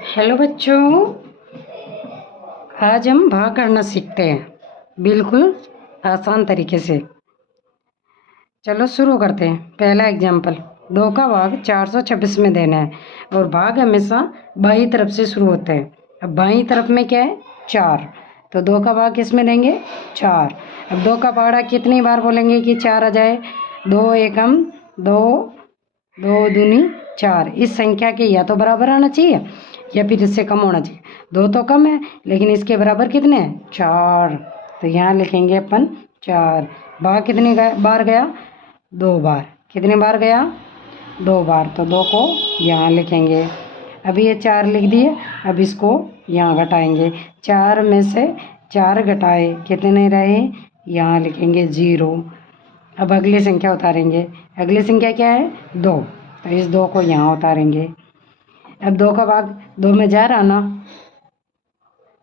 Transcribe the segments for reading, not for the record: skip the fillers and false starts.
Hello बच्चों, आज हम भाग करना सीखते हैं बिल्कुल आसान तरीके से। चलो शुरू करते हैं। पहला एग्जाम्पल, 2 का भाग 426 में देना है और भाग हमेशा बाईं तरफ से शुरू होते हैं। अब बाईं तरफ में क्या है? 4, तो 2 का भाग किस में देंगे? 4। अब 2 का पहाड़ा कितनी बार बोलेंगे कि 4 आ जाए? 2 एकम 2, 2 दूनी 4। इस संख्या के या तो बराबर आना चाहिए या फिर इससे कम होना चाहिए। 2 तो कम है लेकिन इसके बराबर कितने हैं? 4। तो यहाँ लिखेंगे अपन 4। भाग कितनी बार गया? 2 बार। कितनी बार गया? 2 बार। तो 2 को यहाँ लिखेंगे। अभी ये 4 लिख दिए। अब इसको यहाँ घटाएंगे। 4 में से 4 घटाए, कितने रहे? यहाँ लिखेंगे 0। अब अगली संख्या उतारेंगे। अगली संख्या क्या है? 2। तो इस 2 को यहाँ उतारेंगे। अब 2 का भाग 2 में जा रहा ना?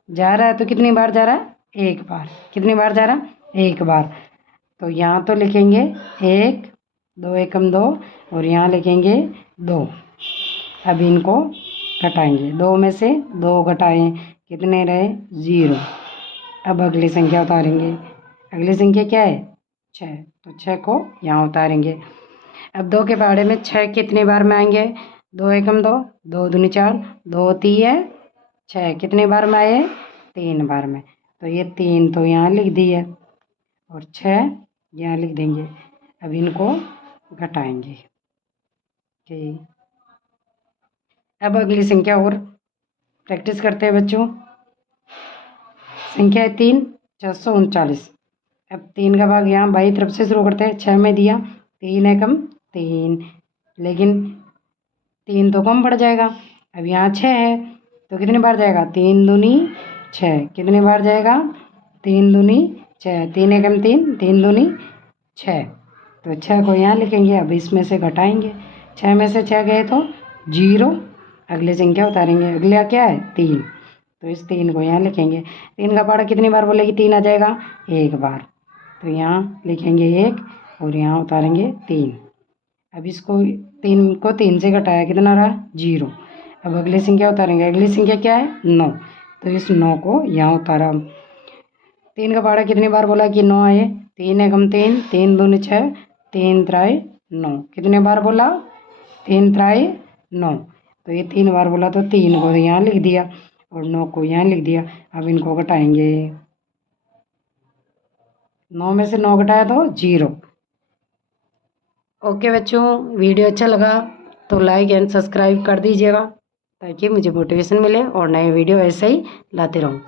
जा रहा है तो कितनी बार जा रहा है? 1 बार। कितनी बार जा रहा है? 1 बार। तो यहाँ तो लिखेंगे 1, 2 एकम 2 और यहाँ लिखेंगे 2। अब इनको घटाएंगे। 2 में से 2 घटाएं, कितने रहे? 0। अब अगली संख्या उतारेंगे। अगली संख्या क्या है? 6। तो 6 को यहाँ उतारेंगे। अब 2 के पहाड़े में 6 कितनी बार में आएंगे? 2 एकम 2, 2 दूनी 4, 2 3 6। कितने बार में आए? 3 बार में। तो ये 3 तो यहाँ लिख दिए और 6 यहाँ लिख देंगे। अब इनको घटाएंगे। ठीक, अब अगली संख्या और प्रैक्टिस करते हैं बच्चों। संख्या है 3, 639। अब 3 का भाग यहाँ बाई तरफ से शुरू करते हैं। 6 में दिया, 3 एकम 3, लेकिन 3 तो कम पड़ जाएगा। अब यहाँ 6 है तो कितनी बार जाएगा? 3 दूनी 6। कितनी बार जाएगा? 3 दूनी 6, 3 एकम 3, 3 दूनी 6। तो 6 को यहाँ लिखेंगे। अब इसमें से घटाएंगे। 6 में से 6 गए तो 0। अगली संख्या उतारेंगे। अगला क्या है? 3। तो इस 3 को यहाँ लिखेंगे। 3 का पहाड़ा कितनी बार बोलेगी 3 आ जाएगा? 1 बार। तो यहाँ लिखेंगे 1 और यहाँ उतारेंगे 3। अब इसको 3 को 3 से घटाया, कितना रहा? 0। अब अगली संख्या उतारेंगे। अगली संख्या क्या है? 9। तो इस 9 को यहाँ उतारा। 3 का पहाड़ा कितनी बार बोला कि 9 आए? 3 एकम 3, 3 दूनी 6, 3 त्राई 9। कितने बार बोला? 3 त्राई 9। तो ये 3 बार बोला तो 3 को यहाँ लिख दिया और 9 को यहाँ लिख दिया। अब इनको घटाएंगे। 9 में से 9 घटाया तो 0। ओके बच्चों, वीडियो अच्छा लगा तो लाइक एंड सब्सक्राइब कर दीजिएगा ताकि मुझे मोटिवेशन मिले और नए वीडियो ऐसे ही लाते रहूँ।